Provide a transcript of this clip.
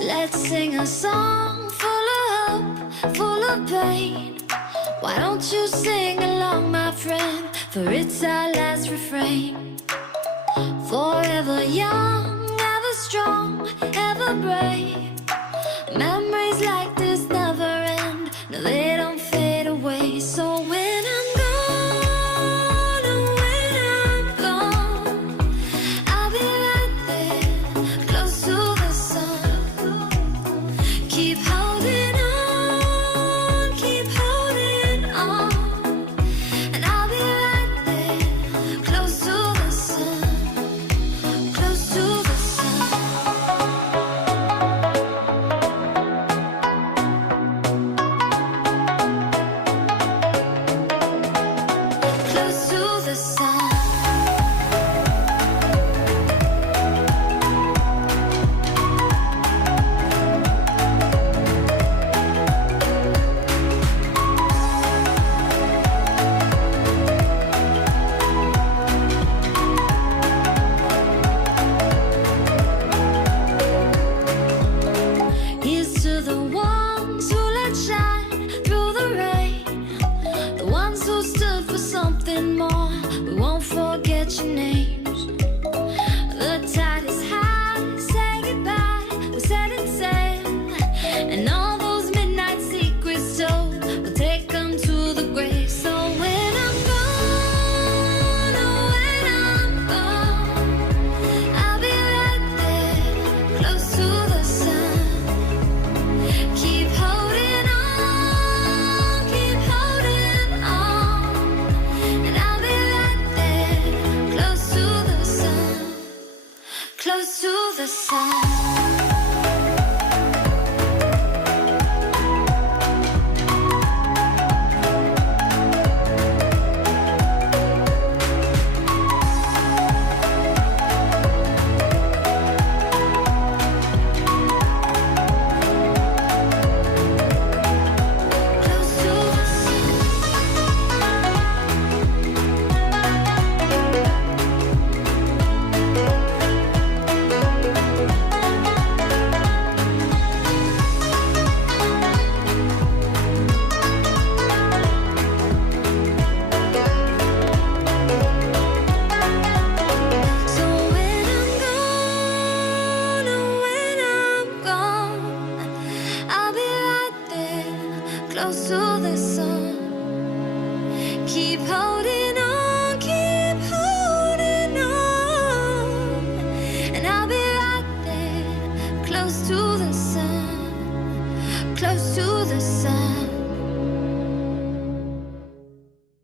Let's sing a song full of hope, full of pain. Why don't you sing along, my friend? For it's our last refrain. Forever young, ever strong, ever brave. Memories like this never end. No, they don't fade away. So when I'm gone, oh, when I'm gone, I'll be right there, close to the sun. Keep holding on, keep holding on. And I'll be right there, close to the sun, close to the sun. Close to the sun. Here's to the ones who let shine through the rain, the ones who stood for something more. We won't forget your names. The tide is high, say goodbye, we set it sail, and all those midnight secrets told, we'll take them to the grave. So when I'm gone, oh, when I'm gone, I'll be right there, close to the sun. Keep holding on, keep holding on. And I'll be right there, close to the sun, close to the sun. Close to the sun. So when I'm gone, oh, when I'm gone, I'll be right there, close to the sun. Keep holding on, keep holding on. And I'll be right there, close to the sun, close to the sun.